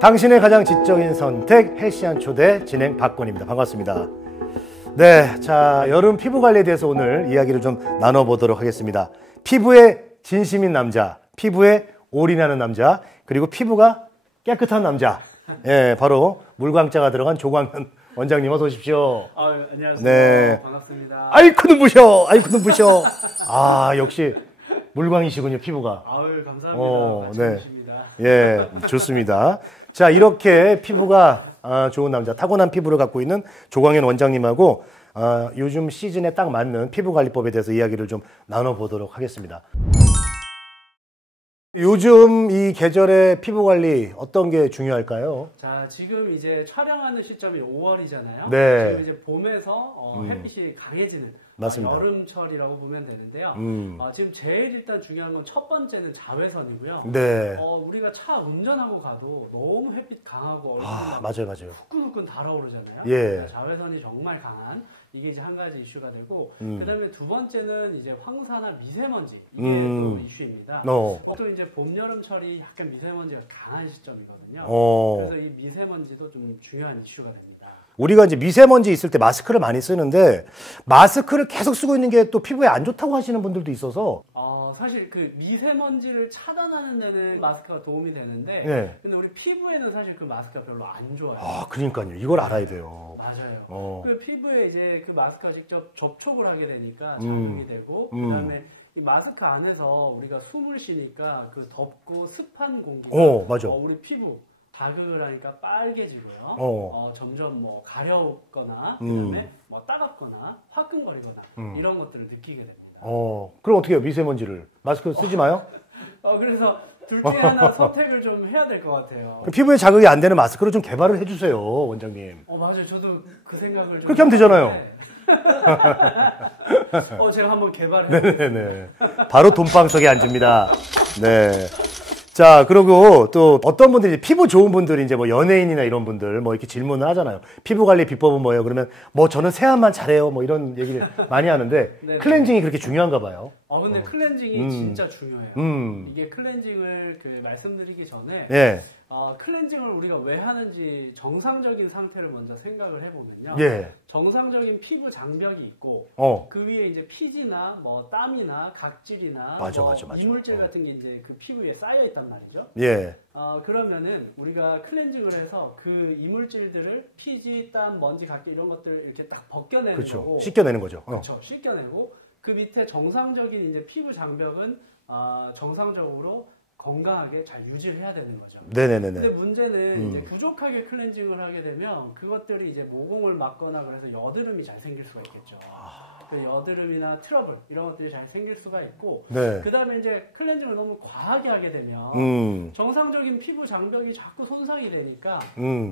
당신의 가장 지적인 선택 헬시한 초대 진행 박건입니다. 반갑습니다. 네, 자 여름 피부 관리에 대해서 오늘 이야기를 좀 나눠보도록 하겠습니다. 피부에 진심인 남자, 피부에 올인하는 남자, 그리고 피부가 깨끗한 남자. 예, 바로 물광자가 들어간 조광현 원장님 어서 오십시오. 안녕하세요. 네. 반갑습니다. 아이쿠 눈부셔, 아이쿠 눈부셔. 아 역시 물광이시군요 피부가. 감사합니다. 네. 예, 좋습니다. 자 이렇게 피부가 좋은 남자, 타고난 피부를 갖고 있는 조광현 원장님하고 요즘 시즌에 딱 맞는 피부관리법에 대해서 이야기를 좀 나눠보도록 하겠습니다. 요즘 이 계절의 피부관리 어떤 게 중요할까요? 자, 지금 이제 촬영하는 시점이 5월이잖아요. 네. 지금 이제 봄에서 햇빛이 강해지는 맞습니다. 여름철이라고 보면 되는데요. 지금 제일 일단 중요한 건 첫 번째는 자외선이고요. 네. 우리가 차 운전하고 가도 너무 햇빛 강하고 맞아요. 후끈후끈 달아오르잖아요. 예. 자외선이 정말 강한 이게 이제 한 가지 이슈가 되고 그다음에 두 번째는 이제 황사나 미세먼지 이게 또 이슈입니다. 또 이제 봄 여름철이 약간 미세먼지가 강한 시점이거든요. 그래서 이 미세먼지도 좀 중요한 이슈가 됩니다. 우리가 이제 미세먼지 있을 때 마스크를 많이 쓰는데 마스크를 계속 쓰고 있는 게 또 피부에 안 좋다고 하시는 분들도 있어서 사실 그 미세먼지를 차단하는 데는 마스크가 도움이 되는데 네. 근데 우리 피부에는 사실 그 마스크가 별로 안 좋아요. 그러니까요. 이걸 알아야 돼요. 맞아요. 그 피부에 이제 그 마스크가 직접 접촉을 하게 되니까 자극이 되고 그다음에 이 마스크 안에서 우리가 숨을 쉬니까 그 덥고 습한 공기가 맞아. 우리 피부 자극을 하니까 빨개지고요. 점점 뭐 가렵거나 그다음에 뭐 따갑거나 화끈거리거나 이런 것들을 느끼게 됩니다. 그럼 어떻게 해요? 미세먼지를 마스크 쓰지 마요? 그래서 둘 중에 하나 선택을 좀 해야 될 것 같아요. 피부에 자극이 안 되는 마스크를 좀 개발을 해주세요, 원장님. 맞아요. 저도 그 생각을 좀 그렇게 하면 되잖아요. 제가 한번 개발해. 네네네. 바로 돈방석에 앉습니다. 네. 자, 그리고 또 어떤 분들이 피부 좋은 분들이 이제 뭐 연예인이나 이런 분들 뭐 이렇게 질문을 하잖아요. 피부 관리 비법은 뭐예요? 그러면 뭐 저는 세안만 잘해요. 뭐 이런 얘기를 많이 하는데 클렌징이 그렇게 중요한가 봐요. 근데 클렌징이 진짜 중요해요. 이게 클렌징을 말씀드리기 전에 클렌징을 우리가 왜 하는지 정상적인 상태를 먼저 생각을 해보면요. 정상적인 피부 장벽이 있고 그 위에 이제 피지나 뭐 땀이나 각질이나 맞아. 이물질 같은 게 이제 그 피부 위에 쌓여 있단 말이죠. 그러면은 우리가 클렌징을 해서 그 이물질들을 피지, 땀, 먼지, 각질 이런 것들을 이렇게 딱 벗겨내는 거고, 씻겨내는 거죠. 그렇죠. 씻겨내고 그 밑에 정상적인 이제 피부 장벽은 정상적으로 건강하게 잘 유지를 해야 되는 거죠. 네네네. 근데 문제는 이제 부족하게 클렌징을 하게 되면 그것들이 이제 모공을 막거나 그래서 여드름이 잘 생길 수가 있겠죠. 그 여드름이나 트러블 이런 것들이 잘 생길 수가 있고, 그 다음에 이제 클렌징을 너무 과하게 하게 되면 정상적인 피부 장벽이 자꾸 손상이 되니까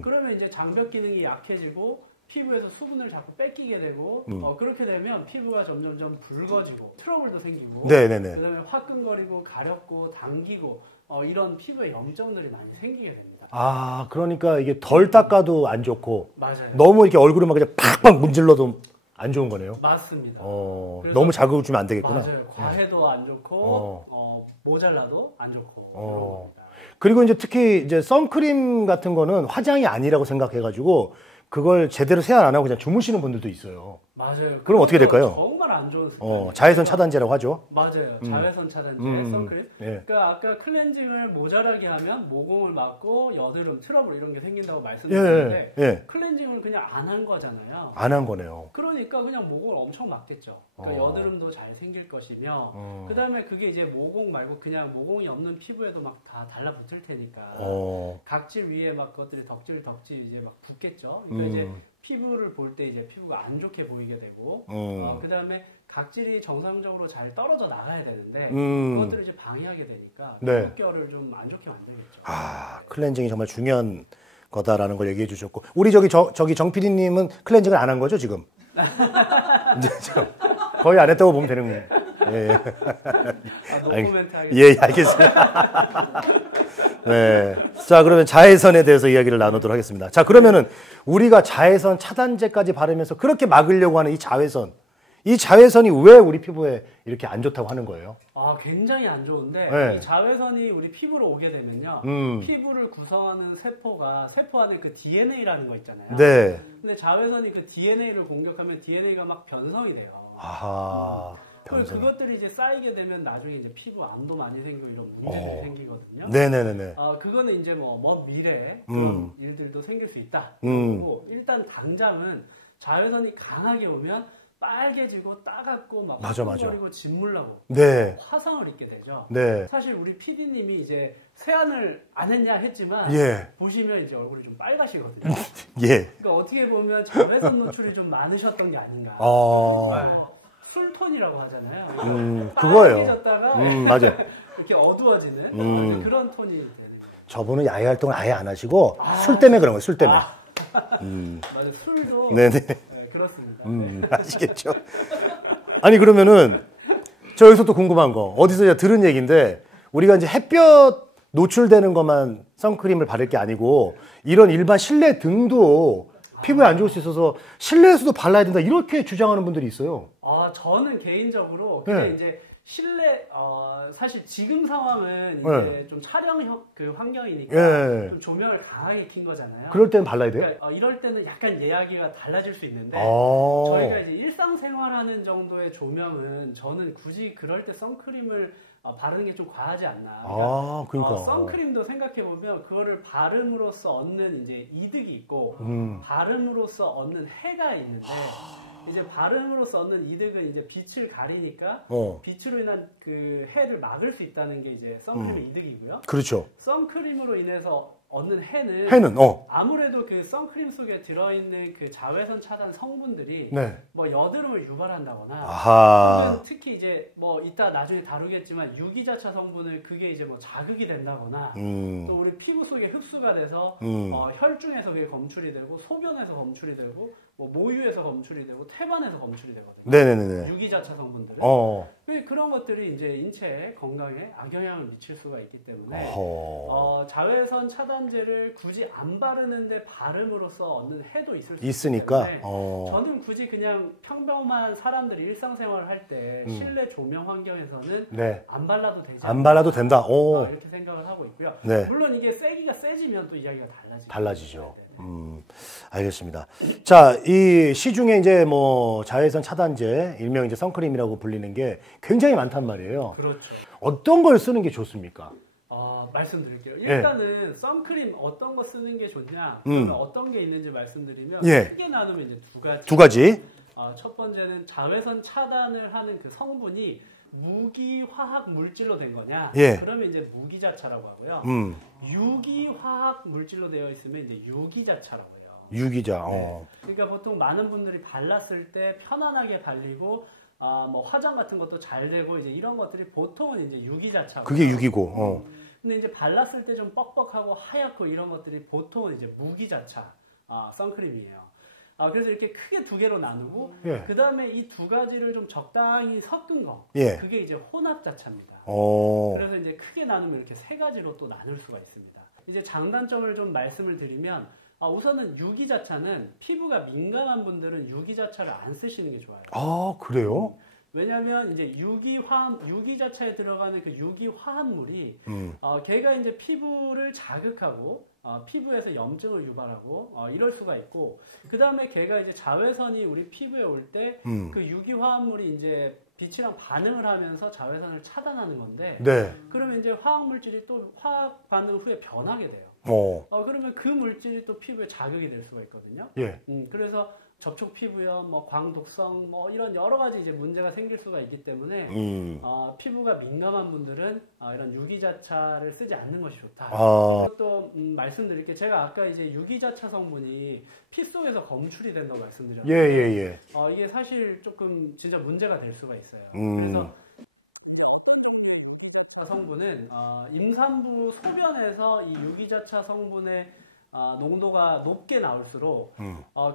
그러면 이제 장벽 기능이 약해지고 피부에서 수분을 자꾸 뺏기게 되고 그렇게 되면 피부가 점점 붉어지고 트러블도 생기고 그다음에 화끈거리고 가렵고 당기고 이런 피부에 염증들이 많이 생기게 됩니다. 그러니까 이게 덜 닦아도 안 좋고 맞아요. 너무 이렇게 얼굴을 막 그냥 팍팍 문질러도 안 좋은 거네요. 맞습니다. 너무 자극을 주면 안 되겠구나. 맞아요. 과해도 안 좋고 모자라도 안 좋고. 그리고 이제 특히 이제 선크림 같은 거는 화장이 아니라고 생각해가지고 그걸 제대로 세안 안 하고 그냥 주무시는 분들도 있어요. 맞아요. 그럼 어떻게 될까요? 정말 안 좋은 습관. 자외선 차단제라고 하죠. 맞아요. 자외선 차단제, 선크림. 그러니까 아까 클렌징을 모자라게 하면 모공을 막고 여드름, 트러블 이런 게 생긴다고 말씀드렸는데 클렌징을 그냥 안 한 거잖아요. 안 한 거네요. 그러니까 그냥 모공을 엄청 막겠죠. 그러니까 여드름도 잘 생길 것이며 그다음에 그게 이제 모공 말고 그냥 모공이 없는 피부에도 막 다 달라붙을 테니까 각질 위에 막 그것들이 덕질 이제 막 붙겠죠. 그러니까 이제 피부를 볼 때 이제 피부가 안 좋게 보이게 되고 그 다음에 각질이 정상적으로 잘 떨어져 나가야 되는데 그것들을 이제 방해하게 되니까 피부결을 좀 안 좋게 만들겠죠. 클렌징이 정말 중요한 거다라는 걸 얘기해 주셨고 우리 저기 정 PD님은 클렌징을 안 한 거죠 지금? 이제 거의 안 했다고 보면 되는 거예요. 노코멘트 하겠습니다. 알겠습니다. 네. 자, 그러면 자외선에 대해서 이야기를 나누도록 하겠습니다. 자, 그러면은 우리가 자외선 차단제까지 바르면서 그렇게 막으려고 하는 이 자외선, 이 자외선이 왜 우리 피부에 이렇게 안 좋다고 하는 거예요? 굉장히 안 좋은데 네. 이 자외선이 우리 피부로 오게 되면요. 피부를 구성하는 세포 안에 그 DNA라는 거 있잖아요. 네. 근데 자외선이 그 DNA를 공격하면 DNA가 막 변성이 돼요. 아하. 그것들이 이제 쌓이게 되면 나중에 이제 피부 암도 많이 생기고 이런 문제들이 생기거든요. 네네네. 그거는 이제 먼 미래에 그런 일들도 생길 수 있다. 그리고 일단 당장은 자외선이 강하게 오면 빨개지고 따갑고 막 화끈거리고 짓물나고 네. 화상을 입게 되죠. 네. 사실 우리 PD님이 이제 세안을 안 했냐 했지만 보시면 이제 얼굴이 좀 빨가시거든요. 그러니까 어떻게 보면 자외선 노출이 좀 많으셨던 게 아닌가. 술톤이라고 하잖아요. 그거예요. 빨개졌다가 맞아요. 이렇게 어두워지는 그런 톤이 되는 거예요. 저분은 야외 활동을 아예 안 하시고 술 때문에 그런 거예요. 술 때문에. 맞아요. 술도 네네. 그렇습니다. 아시겠죠? 아니 그러면은 저 여기서 또 궁금한 거 어디서 들은 얘기인데 우리가 이제 햇볕 노출되는 것만 선크림을 바를 게 아니고 이런 일반 실내 등도 피부에 안 좋을 수 있어서 실내에서도 발라야 된다 이렇게 주장하는 분들이 있어요. 저는 개인적으로 그게 이제 실내 사실 지금 상황은 이제 좀 촬영 그 환경이니까 좀 조명을 강하게 킨 거잖아요. 그럴 때는 발라야 돼요? 그러니까 이럴 때는 약간 이야기가 달라질 수 있는데 저희가 이제 일상생활하는 정도의 조명은 저는 굳이 그럴 때 선크림을 바르는 게 좀 과하지 않나. 그러니까. 선크림도 생각해보면 그거를 바름으로써 얻는 이제 이득이 있고 바름으로써 얻는 해가 있는데 이제 바름으로써 얻는 이득은 이제 빛을 가리니까 빛으로 인한 그 해를 막을 수 있다는 게 이제 선크림의 이득이고요. 그렇죠. 선크림으로 인해서 얻는 해는 아무래도 그 선크림 속에 들어있는 그 자외선 차단 성분들이 뭐 여드름을 유발한다거나 특히 이제 뭐 이따 나중에 다루겠지만 유기자차 성분을 그게 이제 뭐 자극이 된다거나 또 우리 피부 속에 흡수가 돼서 혈중에서 그게 검출이 되고 소변에서 검출이 되고 뭐 모유에서 검출이 되고 태반에서 검출이 되거든요. 네네네. 유기자차 성분들은 그런 것들이 이제 인체 건강에 악영향을 미칠 수가 있기 때문에 자외선 차단제를 굳이 안 바르는데 바름으로써 얻는 해도 있을 수 있으니까 저는 굳이 그냥 평범한 사람들이 일상생활을 할 때 실내 조명 환경에서는 안 발라도 되지 않나, 안 발라도 된다. 이렇게 생각을 하고 있고요. 네. 물론 이게 세기가 세지면 또 이야기가 달라지죠. 알겠습니다. 자, 이 시중에 이제 뭐 자외선 차단제, 일명 이제 선크림이라고 불리는 게 굉장히 많단 말이에요. 그렇죠. 어떤 걸 쓰는 게 좋습니까? 말씀드릴게요. 일단은 선크림 어떤 거 쓰는 게 좋냐, 그러면 어떤 게 있는지 말씀드리면 크게 나누면 이제 두 가지. 첫 번째는 자외선 차단을 하는 그 성분이 무기화학 물질로 된 거냐? 그러면 이제 무기자차라고 하고요. 유기화학 물질로 되어 있으면 이제 유기자차라고 해요. 유기자. 그러니까 보통 많은 분들이 발랐을 때 편안하게 발리고 뭐 화장 같은 것도 잘 되고 이제 이런 것들이 보통은 이제 유기자차. 그게 유기고. 근데 이제 발랐을 때 좀 뻑뻑하고 하얗고 이런 것들이 보통은 이제 무기자차 선크림이에요. 그래서 이렇게 크게 두 개로 나누고 그 다음에 이 두 가지를 좀 적당히 섞은 거 그게 이제 혼합자차입니다. 그래서 이제 크게 나누면 이렇게 세 가지로 또 나눌 수가 있습니다. 이제 장단점을 좀 말씀을 드리면 우선은 유기자차는 피부가 민감한 분들은 유기자차를 안 쓰시는 게 좋아요. 그래요? 왜냐하면 이제 유기자차에 들어가는 그 유기화합물이 걔가 이제 피부를 자극하고 피부에서 염증을 유발하고 이럴 수가 있고 그 다음에 걔가 이제 자외선이 우리 피부에 올 때 그 유기화합물이 이제 빛이랑 반응을 하면서 자외선을 차단하는 건데 그러면 이제 화학물질이 또 화학 반응 후에 변하게 돼요. 그러면 그 물질이 또 피부에 자극이 될 수가 있거든요. 그래서 접촉 피부염, 뭐 광독성, 뭐 이런 여러 가지 이제 문제가 생길 수가 있기 때문에 피부가 민감한 분들은 이런 유기자차를 쓰지 않는 것이 좋다. 또 말씀드릴게요. 제가 아까 이제 유기자차 성분이 피 속에서 검출이 된다고 말씀드렸는데 이게 사실 조금 진짜 문제가 될 수가 있어요. 그래서 성분은 임산부 소변에서 이 유기자차 성분의 농도가 높게 나올수록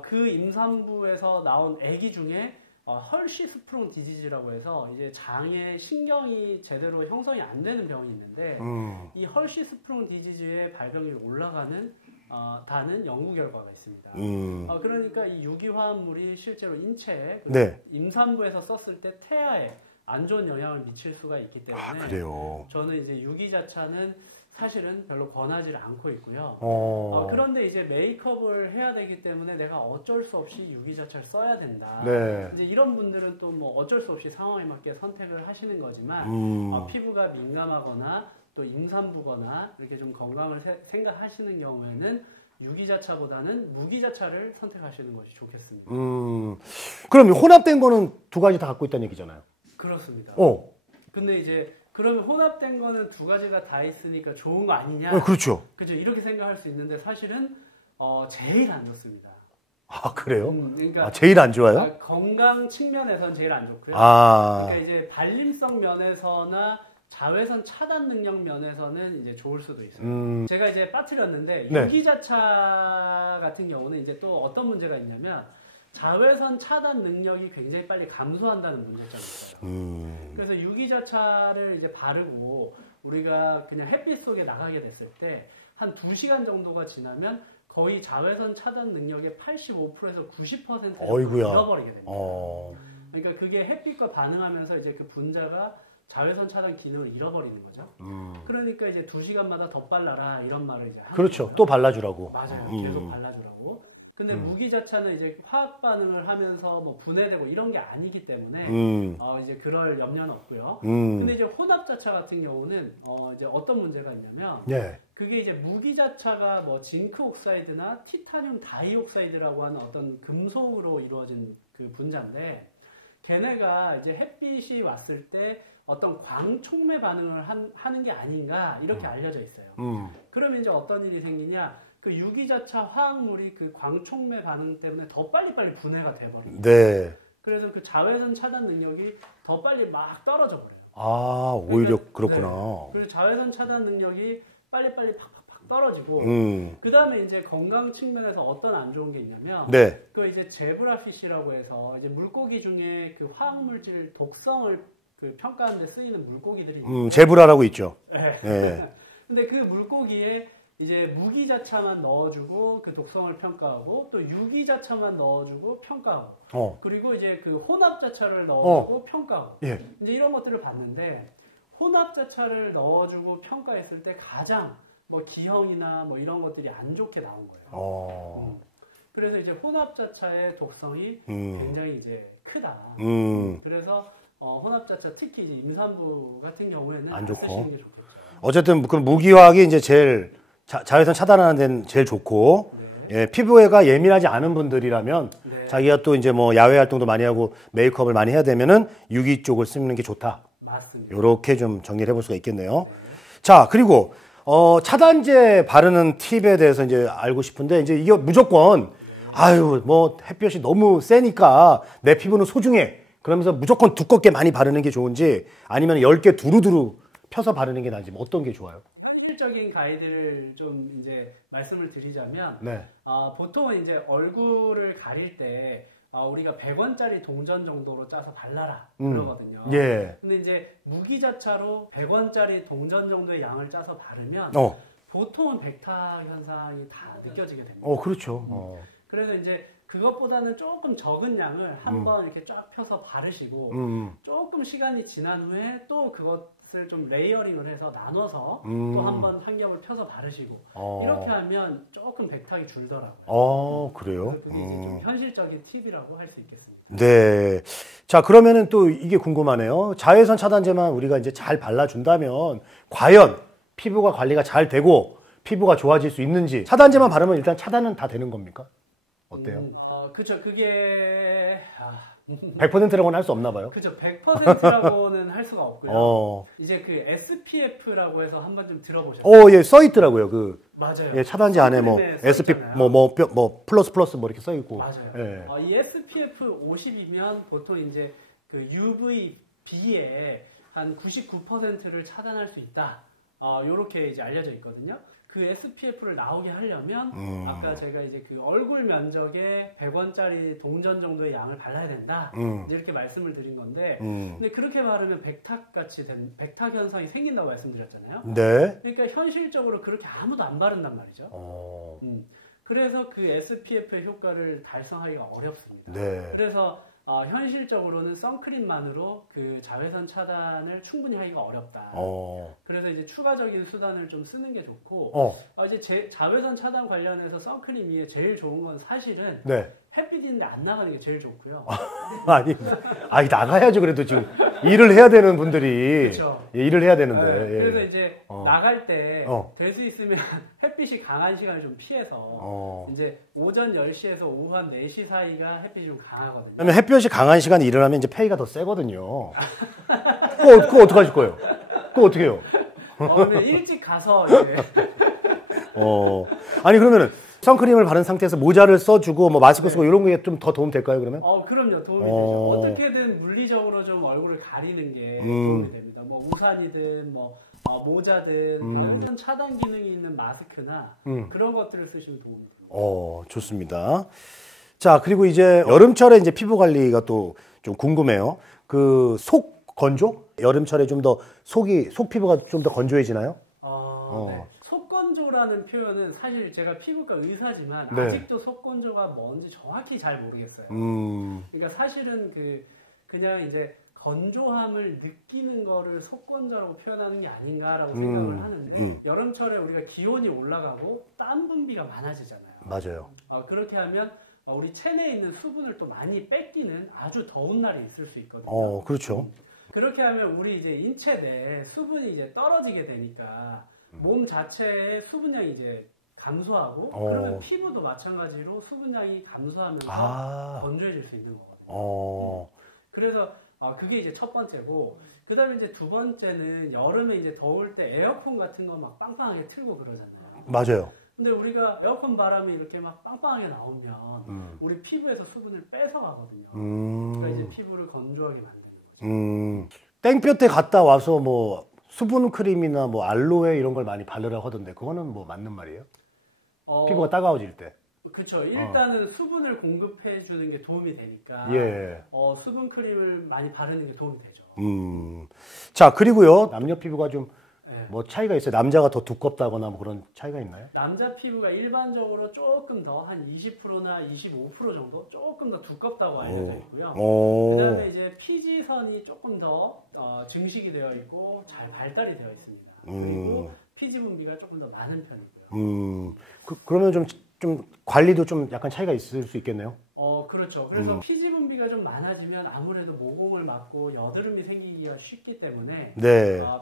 그 임산부에서 나온 아기 중에 헐시스프롱 디지즈라고 해서 이제 장에 신경이 제대로 형성이 안 되는 병이 있는데 이 헐시스프롱 디지즈의 발병률이 올라가는 다는 연구 결과가 있습니다. 그러니까 이 유기화합물이 실제로 인체에 네. 임산부에서 썼을 때 태아에 안 좋은 영향을 미칠 수가 있기 때문에 그래요. 저는 이제 유기자차는 사실은 별로 권하지 않고 있고요. 그런데 이제 메이크업을 해야 되기 때문에 내가 어쩔 수 없이 유기자차를 써야 된다. 네. 이제 이런 분들은 또 뭐 어쩔 수 없이 상황에 맞게 선택을 하시는 거지만 피부가 민감하거나 또 임산부거나 이렇게 좀 건강을 생각하시는 경우에는 유기자차보다는 무기자차를 선택하시는 것이 좋겠습니다. 그럼 혼합된 거는 두 가지 다 갖고 있다는 얘기잖아요. 그렇습니다. 근데 이제 그러면 혼합된 거는 두 가지가 다 있으니까 좋은 거 아니냐? 그렇죠. 그죠. 이렇게 생각할 수 있는데 사실은 제일 안 좋습니다. 그래요? 그러니까 제일 안 좋아요? 건강 측면에서는 제일 안 좋고요. 그러니까 이제 발림성 면에서나 자외선 차단 능력 면에서는 이제 좋을 수도 있어요. 제가 이제 빠뜨렸는데 네. 유기자차 같은 경우는 이제 또 어떤 문제가 있냐면 자외선 차단 능력이 굉장히 빨리 감소한다는 문제점이 있어요. 그래서 유기자차를 이제 바르고 우리가 그냥 햇빛 속에 나가게 됐을 때 한 2시간 정도가 지나면 거의 자외선 차단 능력의 85%에서 90%를 잃어버리게 됩니다. 그러니까 그게 햇빛과 반응하면서 이제 그 분자가 자외선 차단 기능을 잃어버리는 거죠. 그러니까 이제 2시간마다 더 발라라 이런 말을 이제 하는 그렇죠. 거죠. 또 발라주라고. 맞아요. 계속 발라주라고. 근데 무기자차는 이제 화학 반응을 하면서 뭐 분해되고 이런 게 아니기 때문에 이제 그럴 염려는 없고요. 근데 이제 혼합자차 같은 경우는 이제 어떤 문제가 있냐면 그게 이제 무기자차가 뭐 징크 옥사이드나 티타늄 다이옥사이드라고 하는 어떤 금속으로 이루어진 그 분자인데 걔네가 이제 햇빛이 왔을 때 어떤 광촉매 반응을 하는 게 아닌가 이렇게 알려져 있어요. 그러면 이제 어떤 일이 생기냐? 그 유기자차 화학물이 그 광촉매 반응 때문에 더 빨리빨리 분해가 돼버려요. 네. 그래서 그 자외선 차단 능력이 더 빨리 막 떨어져 버려요. 오히려 그렇구나. 네. 그래서 자외선 차단 능력이 빨리빨리 팍팍팍 떨어지고 그 다음에 이제 건강 측면에서 어떤 안 좋은 게 있냐면 그 이제 제브라피쉬라고 해서 이제 물고기 중에 그 화학물질 독성을 그 평가하는 데 쓰이는 물고기들이 제브라라고 있죠. 네. 근데 그 물고기에 이제 무기자차만 넣어주고 그 독성을 평가하고 또 유기자차만 넣어주고 평가하고 그리고 이제 그 혼합자차를 넣어주고 평가하고 이제 이런 것들을 봤는데 혼합자차를 넣어주고 평가했을 때 가장 뭐 기형이나 뭐 이런 것들이 안 좋게 나온 거예요. 그래서 이제 혼합자차의 독성이 굉장히 이제 크다. 그래서 혼합자차 특히 이제 임산부 같은 경우에는 안 쓰시는 게 좋겠죠. 어쨌든 그 무기화학이 이제 제일 자외선 차단하는 데는 제일 좋고 피부가 예민하지 않은 분들이라면 자기가 또 이제 뭐 야외 활동도 많이 하고 메이크업을 많이 해야 되면은 유기 쪽을 쓰는 게 좋다. 맞습니다. 이렇게 좀 정리를 해볼 수가 있겠네요. 자, 그리고 차단제 바르는 팁에 대해서 이제 알고 싶은데 이제 이게 무조건 뭐 햇볕이 너무 세니까 내 피부는 소중해. 그러면서 무조건 두껍게 많이 바르는 게 좋은지 아니면 10개 두루두루 펴서 바르는 게 나은지 뭐 어떤 게 좋아요? 실질적인 가이드를 좀 이제 말씀을 드리자면 보통은 이제 얼굴을 가릴 때 우리가 100원짜리 동전 정도로 짜서 발라라 그러거든요. 근데 이제 무기자차로 100원짜리 동전 정도의 양을 짜서 바르면 보통은 백탁 현상이 다 느껴지게 됩니다. 그렇죠. 그래서 이제 그것보다는 조금 적은 양을 한번 이렇게 쫙 펴서 바르시고 조금 시간이 지난 후에 또 그것을 좀 레이어링을 해서 나눠서 또 한번 한 겹을 펴서 바르시고 이렇게 하면 조금 백탁이 줄더라고요. 그래요? 그게 이제 좀 현실적인 팁이라고 할 수 있겠습니다. 네. 자, 그러면은 또 이게 궁금하네요. 자외선 차단제만 우리가 이제 잘 발라준다면 과연 피부가 관리가 잘 되고 피부가 좋아질 수 있는지 차단제만 바르면 일단 차단은 다 되는 겁니까? 어때요? 그쵸. 그게 100%라고는 할 수 없나 봐요. 그죠. 100%라고는 할 수가 없고요. 이제 그 SPF라고 해서 한번 좀 들어보셨어요? 써 있더라고요. 맞아요. 차단제 안에 뭐 SPF 플러스 뭐 이렇게 써 있고. 맞아요. 이 SPF 50이면 보통 이제 그 UVB의 한 99%를 차단할 수 있다. 요렇게 이제 알려져 있거든요. 그 SPF를 나오게 하려면 아까 제가 이제 그 얼굴 면적에 100원짜리 동전 정도의 양을 발라야 된다. 이제 이렇게 말씀을 드린 건데 근데 그렇게 바르면 백탁같이 된 백탁 현상이 생긴다고 말씀드렸잖아요. 네. 그러니까 현실적으로 그렇게 아무도 안 바른단 말이죠. 그래서 그 SPF의 효과를 달성하기가 어렵습니다. 네. 그래서 현실적으로는 선크림만으로 그 자외선 차단을 충분히 하기가 어렵다. 그래서 이제 추가적인 수단을 좀 쓰는 게 좋고, 이제 자외선 차단 관련해서 선크림이 제일 좋은 건 사실은 네. 햇빛인데 안 나가는 게 제일 좋고요. 아니 나가야죠. 그래도 지금 일을 해야 되는 분들이 그렇죠. 예, 일을 해야 되는데. 네, 예. 그래서 이제 나갈 때 될 수 있으면 햇빛이 강한 시간을 좀 피해서 이제 오전 10시에서 오후 한 4시 사이가 햇빛이 좀 강하거든요. 그러면 햇볕이 강한 시간에 일어나면 이제 페이가 더 세거든요. 그거 어떻게 하실 거예요? 그거 어떻게 해요? 그러면 일찍 가서 이제 아니 그러면은 선크림을 바른 상태에서 모자를 써주고 뭐 마스크 쓰고 이런 게 좀 더 도움 될까요 그러면? 그럼요. 도움이 되죠. 어떻게든 물리적으로 좀 얼굴을 가리는 게 도움이 됩니다. 뭐 우산이든 뭐 모자든 그다음에 차단 기능이 있는 마스크나 그런 것들을 쓰시면 도움이 됩니다. 좋습니다. 자 그리고 이제 여름철에 이제 피부 관리가 또 좀 궁금해요. 그 속 건조? 여름철에 좀 더 속 피부가 좀 더 건조해지나요? 네. 속건조라는 표현은 사실 제가 피부과 의사지만 네. 아직도 속건조가 뭔지 정확히 잘 모르겠어요. 그러니까 사실은 그냥 이제 건조함을 느끼는 거를 속건조라고 표현하는 게 아닌가라고 생각을 하는데 여름철에 우리가 기온이 올라가고 땀 분비가 많아지잖아요. 맞아요. 그렇게 하면 우리 체내에 있는 수분을 또 많이 뺏기는 아주 더운 날이 있을 수 있거든요. 그렇죠. 그렇게 하면 우리 이제 인체 내에 수분이 이제 떨어지게 되니까 몸 자체의 수분량이 이제 감소하고 그러면 피부도 마찬가지로 수분량이 감소하면서 건조해질 수 있는 거거든요. 그래서 그게 이제 첫 번째고 그 다음에 이제 두 번째는 여름에 이제 더울 때 에어컨 같은 거 막 빵빵하게 틀고 그러잖아요. 맞아요. 근데 우리가 에어컨 바람이 이렇게 막 빵빵하게 나오면 우리 피부에서 수분을 뺏어가거든요. 그러니까 이제 피부를 건조하게 만드는 거죠. 땡볕에 갔다 와서 뭐 수분 크림이나 뭐 알로에 이런 걸 많이 바르라고 하던데 그거는 뭐 맞는 말이에요? 피부가 따가워질 때. 그렇죠. 일단은 수분을 공급해 주는 게 도움이 되니까 수분 크림을 많이 바르는 게 도움이 되죠. 자 그리고요 남녀 피부가 좀 뭐 차이가 있어요? 남자가 더 두껍다거나 뭐 그런 차이가 있나요? 남자 피부가 일반적으로 조금 더 한 20%나 25% 정도 조금 더 두껍다고 알려져 있고요. 그다음에 이제 피지선이 조금 더 증식이 되어 있고 잘 발달이 되어 있습니다. 그리고 피지 분비가 조금 더 많은 편이고요. 그러면 좀 관리도 좀 약간 차이가 있을 수 있겠네요. 그렇죠. 그래서 피지 분비가 좀 많아지면 아무래도 모공을 막고 여드름이 생기기가 쉽기 때문에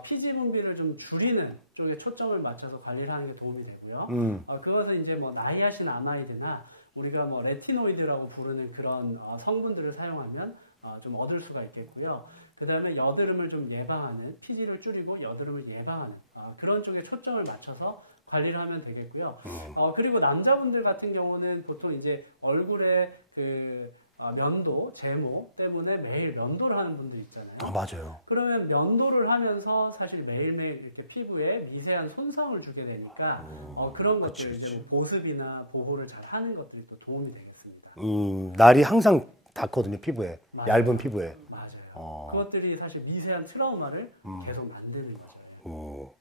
피지 분비를 좀 줄이는 쪽에 초점을 맞춰서 관리를 하는 게 도움이 되고요. 그것은 이제 뭐 나이아신 아마이드나 우리가 뭐 레티노이드라고 부르는 그런 성분들을 사용하면 좀 얻을 수가 있겠고요. 그 다음에 여드름을 좀 예방하는, 피지를 줄이고 여드름을 예방하는 그런 쪽에 초점을 맞춰서 관리를 하면 되겠고요. 그리고 남자분들 같은 경우는 보통 이제 얼굴에 면도, 제모 때문에 매일 면도를 하는 분들 있잖아요. 맞아요. 그러면 면도를 하면서 사실 매일매일 이렇게 피부에 미세한 손상을 주게 되니까 그런 것들 이제 뭐 보습이나 보호를 잘 하는 것들이 또 도움이 되겠습니다. 날이 항상 닿거든요, 피부에. 맞아요. 얇은 피부에. 맞아요. 그것들이 사실 미세한 트라우마를 계속 만드는 거죠.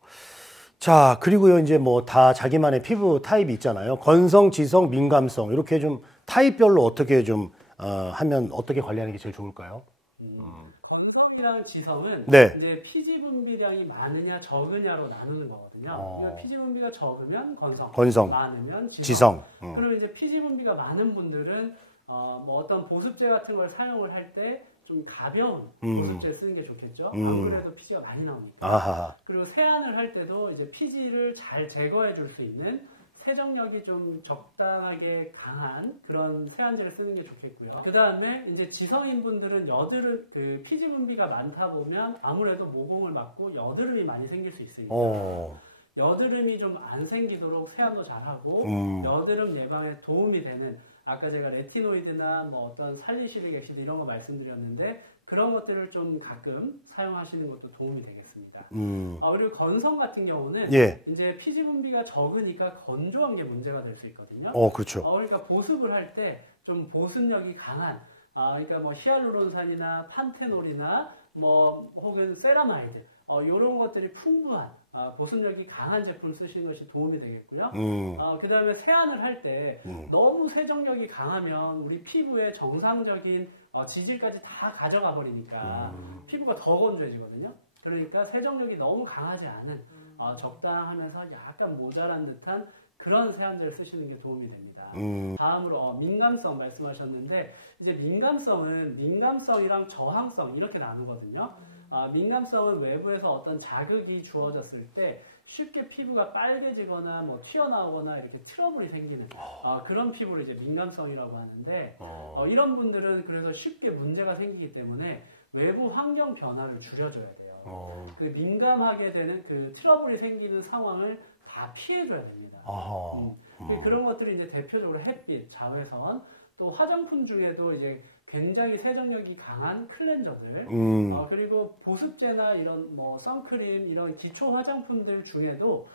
자, 그리고요, 이제 뭐 다 자기만의 피부 타입이 있잖아요. 건성, 지성, 민감성. 이렇게 좀 타입별로 어떻게 좀, 하면 어떻게 관리하는 게 제일 좋을까요? 이랑 지성은 이제 피지 분비량이 많으냐 적으냐로 나누는 거거든요. 그러니까 피지 분비가 적으면 건성, 많으면 지성. 그리고 이제 피지 분비가 많은 분들은 뭐 어떤 보습제 같은 걸 사용을 할 때 좀 가벼운 보습제 쓰는 게 좋겠죠. 안 그래도 피지가 많이 나오니까. 그리고 세안을 할 때도 이제 피지를 잘 제거해 줄 수 있는 세정력이 좀 적당하게 강한 그런 세안제를 쓰는 게 좋겠고요. 그 다음에 이제 지성인 분들은 여드름, 피지 분비가 많다 보면 아무래도 모공을 막고 여드름이 많이 생길 수 있으니까 여드름이 좀 안 생기도록 세안도 잘 하고 여드름 예방에 도움이 되는 아까 제가 레티노이드나 뭐 어떤 살리시릭 액시드 이런 거 말씀드렸는데 그런 것들을 좀 가끔 사용하시는 것도 도움이 되겠습니다. 그리고 건성 같은 경우는 예. 이제 피지 분비가 적으니까 건조한 게 문제가 될 수 있거든요. 그렇죠. 그러니까 보습을 할 때 좀 보습력이 강한, 그러니까 뭐 히알루론산이나 판테놀이나 뭐 혹은 세라마이드 이런 것들이 풍부한 보습력이 강한 제품을 쓰시는 것이 도움이 되겠고요. 그 다음에 세안을 할 때 너무 세정력이 강하면 우리 피부의 정상적인 지질까지 다 가져가 버리니까 피부가 더 건조해지거든요. 그러니까 세정력이 너무 강하지 않은 적당하면서 약간 모자란 듯한 그런 세안제를 쓰시는 게 도움이 됩니다. 다음으로 민감성 말씀하셨는데 이제 민감성은 민감성이랑 저항성 이렇게 나누거든요. 민감성은 외부에서 어떤 자극이 주어졌을 때 쉽게 피부가 빨개지거나 뭐 튀어나오거나 이렇게 트러블이 생기는 그런 피부를 이제 민감성이라고 하는데 이런 분들은 그래서 쉽게 문제가 생기기 때문에 외부 환경 변화를 줄여줘야 돼요. 그 민감하게 되는 그 트러블이 생기는 상황을 다 피해줘야 됩니다. 그런 것들이 이제 대표적으로 햇빛, 자외선, 또 화장품 중에도 이제 굉장히 세정력이 강한 클렌저들, 그리고 보습제나 이런 뭐 선크림, 이런 기초 화장품들 중에도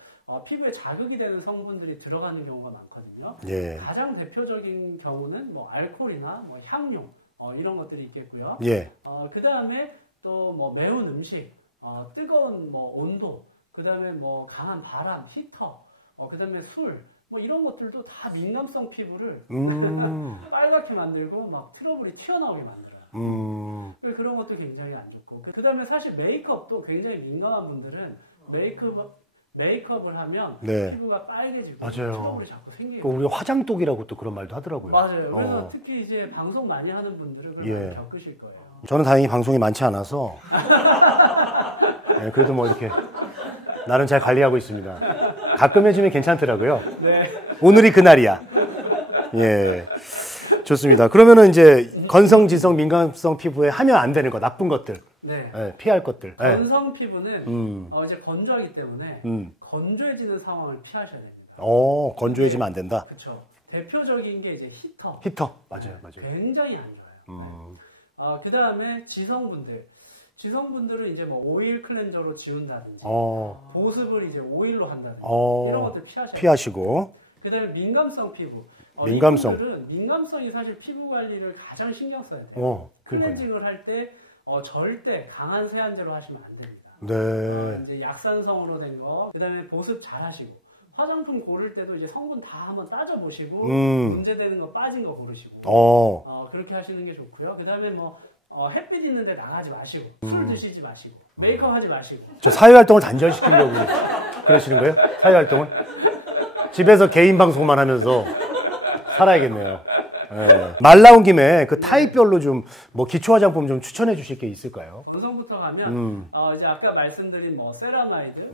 피부에 자극이 되는 성분들이 들어가는 경우가 많거든요. 예. 가장 대표적인 경우는 뭐 알코올이나 뭐 향료 이런 것들이 있겠고요. 예. 그 다음에 또 뭐 매운 음식, 뜨거운 뭐 온도, 그 다음에 뭐 강한 바람, 히터, 그 다음에 술, 뭐 이런 것들도 다 민감성 피부를 빨갛게 만들고 막 트러블이 튀어나오게 만들어요. 그런 것도 굉장히 안 좋고. 그 다음에 사실 메이크업도 굉장히 민감한 분들은 메이크업을 하면 네. 피부가 빨개지고 맞아요. 트러블이 자꾸 생기게. 우리 화장독이라고 또 그런 말도 하더라고요. 맞아요. 그래서 특히 이제 방송 많이 하는 분들은 그런 걸 겪으실 거예요. 저는 다행히 방송이 많지 않아서 네, 그래도 뭐 이렇게 나름 잘 관리하고 있습니다. 가끔 해주면 괜찮더라고요. 네. 오늘이 그날이야. 예. 좋습니다. 그러면은 이제 건성, 지성, 민감성 피부에 하면 안 되는 거, 나쁜 것들. 네. 네, 피할 것들. 건성 피부는 이제 건조하기 때문에 건조해지는 상황을 피하셔야 됩니다. 건조해지면 안 된다. 그렇죠. 대표적인 게 이제 히터. 맞아요. 굉장히 안 좋아요. 그 다음에 지성분들은 이제 뭐 오일 클렌저로 지운다든지 보습을 이제 오일로 한다든지 이런 것들 피하시고 그 다음에 민감성 피부. 민감성. 민감성이 사실 피부 관리를 가장 신경 써야 돼요. 클렌징을 할 때 절대 강한 세안제로 하시면 안 됩니다. 네. 이제 약산성으로 된 거, 그 다음에 보습 잘 하시고, 화장품 고를 때도 이제 성분 다 한번 따져보시고, 문제되는 거 빠진 거 고르시고, 그렇게 하시는 게 좋고요. 그 다음에 뭐, 햇빛 있는데 나가지 마시고, 술 드시지 마시고, 메이크업 하지 마시고. 저 사회활동을 단절시키려고 그러시는 거예요? 사회활동을? 집에서 개인 방송만 하면서 살아야겠네요. 네. 말 나온 김에 그 타입별로 좀 뭐 기초 화장품 좀 추천해 주실 게 있을까요? 건성부터 가면 이제 아까 말씀드린 뭐 세라마이드,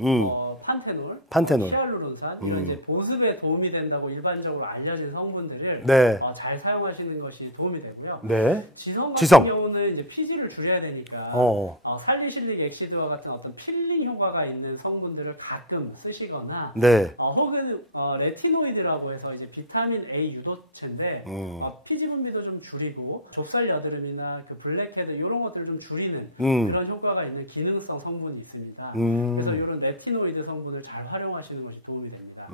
판테놀, 히알루론산 이런 이제 보습에 도움이 된다고 일반적으로 알려진 성분들을 잘 사용하시는 것이 도움이 되고요. 네. 지성 같은 경우는 이제 피지를 줄여야 되니까 살리실릭 액시드와 같은 어떤 필링 효과가 있는 성분들을 가끔 쓰시거나 혹은 레티노이드라고 해서 이제 비타민 A 유도체인데 피지 분비도 좀 줄이고 좁쌀 여드름이나 그 블랙헤드 이런 것들을 좀 줄이는 그런 효과가 있는 기능성 성분이 있습니다. 그래서 이런 레티노이드 성분을 잘 활용하시는 것이 도움이 됩니다.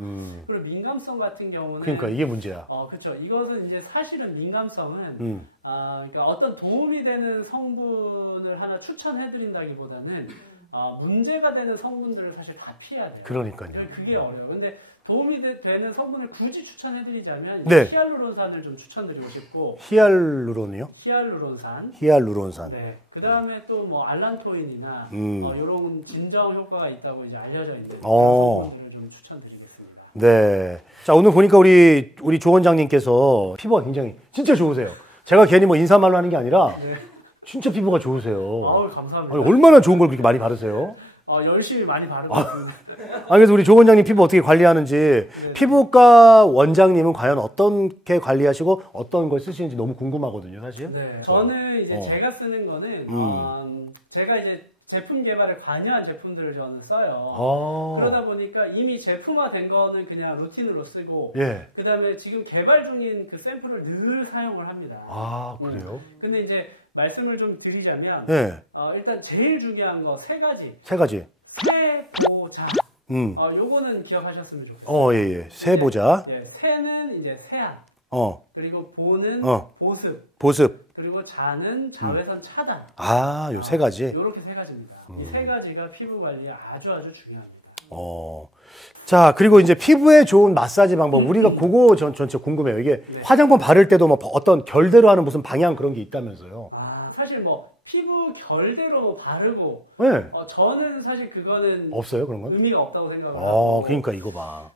그리고 민감성 같은 경우는 그러니까 이게 문제야. 그렇죠. 이것은 이제 사실은 민감성은 그러니까 어떤 도움이 되는 성분을 하나 추천해드린다기보다는 문제가 되는 성분들을 사실 다 피해야 돼요. 그러니까요. 그게 어려워요. 근데 도움이 되는 성분을 굳이 추천해드리자면 히알루론산을 좀 추천드리고 싶고. 히알루론이요? 히알루론산. 네. 그 다음에 또 뭐 알란토인이나 이런 진정 효과가 있다고 이제 알려져 있는 성분들을 좀 추천드리겠습니다. 네. 자, 오늘 보니까 우리 조 원장님께서 피부가 굉장히 진짜 좋으세요. 제가 괜히 뭐 인사말로 하는 게 아니라 진짜 피부가 좋으세요. 아우, 감사합니다. 아니, 얼마나 좋은 걸 그렇게 많이 바르세요? 열심히 많이 바르고 있습니다. 그래서 우리 조 원장님 피부 어떻게 관리하는지 피부과 원장님은 과연 어떻게 관리하시고 어떤 걸 쓰시는지 너무 궁금하거든요, 사실. 네. 저는 이제 제가 쓰는 거는 제가 이제 제품 개발에 관여한 제품들을 저는 써요. 아. 그러다 보니까 이미 제품화된 거는 그냥 루틴으로 쓰고, 예. 그 다음에 지금 개발 중인 그 샘플을 늘 사용을 합니다. 아, 그래요? 근데 이제 말씀을 좀 드리자면, 예. 일단 제일 중요한 거 세 가지. 세 가지. 세보자. 요거는 기억하셨으면 좋겠어요. 예, 예. 세보자. 예, 세는 이제 세안. 그리고 보는 보습. 보습. 그리고 자는 자외선 차단. 아, 요 세 가지. 요렇게 세 가지입니다. 이 세 가지가 피부 관리에 아주 중요합니다. 자, 그리고 이제 피부에 좋은 마사지 방법. 우리가 그거 전체 궁금해요. 이게 네. 화장품 바를 때도 뭐 어떤 결대로 하는 무슨 방향 그런 게 있다면서요. 사실 뭐 피부 결대로 바르고 네. 저는 사실 그거는 없어요, 그런 건? 의미가 없다고 생각을 하고. 그러니까 이거 봐.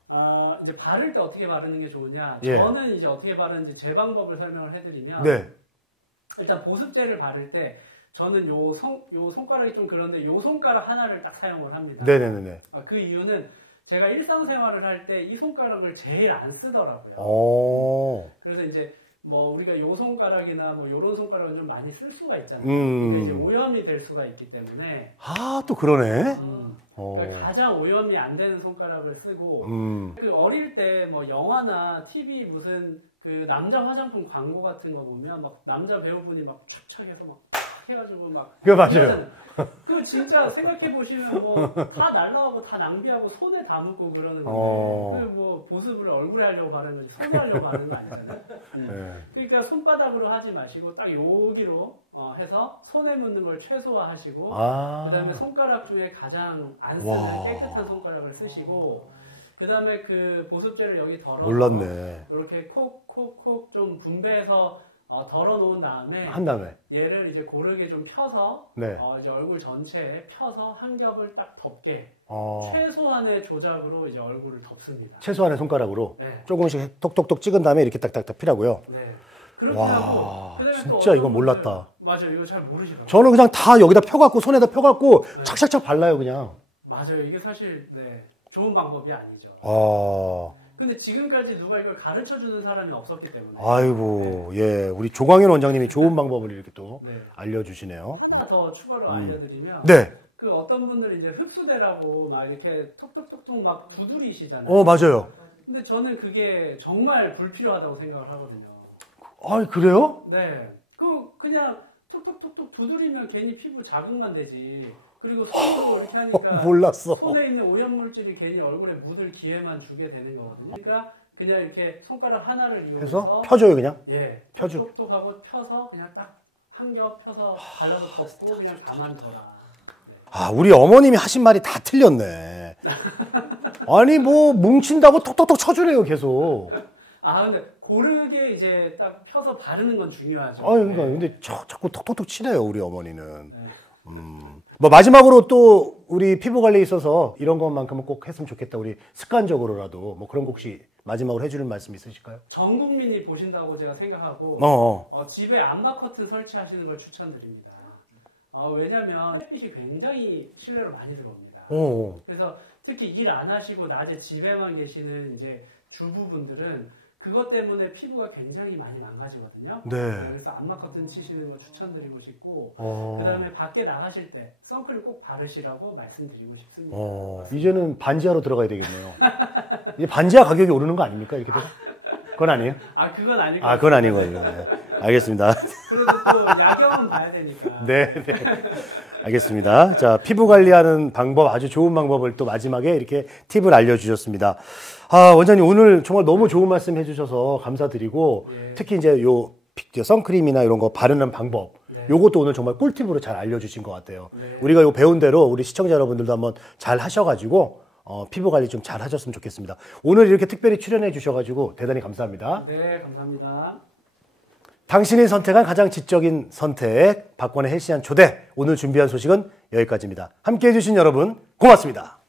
이제 바를 때 어떻게 바르는 게 좋으냐? 예. 저는 이제 어떻게 바르는지 제 방법을 설명을 해드리면, 네. 일단 보습제를 바를 때 저는 요 손가락이 좀 그런데 요 손가락 하나를 딱 사용을 합니다. 네네네. 그 이유는 제가 일상생활을 할 때 이 손가락을 제일 안 쓰더라고요. 그래서 이제 뭐 우리가 요 손가락이나 뭐 요런 손가락은 좀 많이 쓸 수가 있잖아요. 그러니까 이제 오염이 될 수가 있기 때문에. 또 그러네. 그러니까 가장 오염이 안 되는 손가락을 쓰고, 그 어릴 때 뭐 영화나 TV 무슨 그 남자 화장품 광고 같은 거 보면 막 남자 배우분이 막 촥촥해서 막 해가지고 막. 그 맞아요. 그 진짜 생각해 보시면 뭐 다 날라가고 다 낭비하고 손에 다 묻고 그러는 건데, 그 뭐 보습을 얼굴에 하려고 바르는 거지 손에 하려고 바르는 거 아니잖아요. 그러니까 손바닥으로 하지 마시고 딱 여기로 해서 손에 묻는 걸 최소화하시고, 그다음에 손가락 중에 가장 안 쓰는 깨끗한 손가락을 쓰시고, 그다음에 그 보습제를 여기 덜어서 몰랐네. 이렇게 콕콕콕 좀 분배해서 덜어 놓은 다음에 얘를 이제 고르게 좀 펴서 이제 얼굴 전체에 펴서 한 겹을 딱 덮게 최소한의 조작으로 이제 얼굴을 덮습니다. 최소한의 손가락으로 네. 조금씩 톡톡톡 찍은 다음에 이렇게 딱딱딱 피라고요. 네. 그렇게 하고 그다음에 진짜 또 이건 몰랐다. 맞아요. 이거 잘 모르시더라고요. 저는 그냥 다 여기다 펴갖고 손에다 펴갖고 착착착 발라요 그냥. 맞아요. 이게 사실 좋은 방법이 아니죠. 근데 지금까지 누가 이걸 가르쳐 주는 사람이 없었기 때문에. 아이고, 예. 우리 조광현 원장님이 좋은 방법을 이렇게 또 알려주시네요. 하나 더 추가로 알려드리면. 그 어떤 분들이 이제 흡수대라고 막 이렇게 톡톡톡톡 막 두드리시잖아요. 맞아요. 근데 저는 그게 정말 불필요하다고 생각을 하거든요. 그래요? 네. 그냥 톡톡톡톡 두드리면 괜히 피부 자극만 되지. 그리고 손으로 이렇게 하니까 몰랐어. 손에 있는 오염물질이 괜히 얼굴에 묻을 기회만 주게 되는 거거든요. 그러니까 그냥 이렇게 손가락 하나를 이용해서 펴줘요 그냥? 예. 펴줘. 톡톡하고 펴서 그냥 딱 한 겹 펴서 발라서 덮고 그냥 가만둬라. 우리 어머님이 하신 말이 다 틀렸네. 아니 뭐 뭉친다고 톡톡톡 쳐주래요 계속. 근데 고르게 이제 딱 펴서 바르는 건 중요하죠. 그러니까 근데 자꾸 톡톡톡 치네요 우리 어머니는. 뭐 마지막으로 또 우리 피부 관리에 있어서 이런 것만큼은 꼭 했으면 좋겠다. 우리 습관적으로라도 뭐 그런 거 혹시 마지막으로 해주는 말씀 있으실까요? 전 국민이 보신다고 제가 생각하고 집에 암막 커튼 설치하시는 걸 추천드립니다. 왜냐하면 햇빛이 굉장히 실내로 많이 들어옵니다. 그래서 특히 일 안 하시고 낮에 집에만 계시는 이제 주부분들은 그것 때문에 피부가 굉장히 많이 망가지거든요. 그래서 암막 커튼 치시는 거 추천드리고 싶고, 그 다음에 밖에 나가실 때 선크림 꼭 바르시라고 말씀드리고 싶습니다. 이제는 반지하로 들어가야 되겠네요. 이제 반지하 가격이 오르는 거 아닙니까? 이렇게 돼서? 그건 아니에요? 그건 아니고. 그건 아니거든요. 네. 알겠습니다. 그래도 또 야경은 봐야 되니까. 네. 알겠습니다. 자, 피부 관리하는 방법, 아주 좋은 방법을 또 마지막에 이렇게 팁을 알려주셨습니다. 원장님 오늘 정말 너무 좋은 말씀 해주셔서 감사드리고, 특히 이제 요 선크림이나 이런 거 바르는 방법, 요것도 오늘 정말 꿀팁으로 잘 알려주신 것 같아요. 우리가 요 배운 대로 우리 시청자 여러분들도 한번 잘 하셔가지고 피부 관리 좀 잘 하셨으면 좋겠습니다. 오늘 이렇게 특별히 출연해 주셔가지고 대단히 감사합니다. 네, 감사합니다. 당신이 선택한 가장 지적인 선택, 박권의 헬시한 초대. 오늘 준비한 소식은 여기까지입니다. 함께해 주신 여러분 고맙습니다.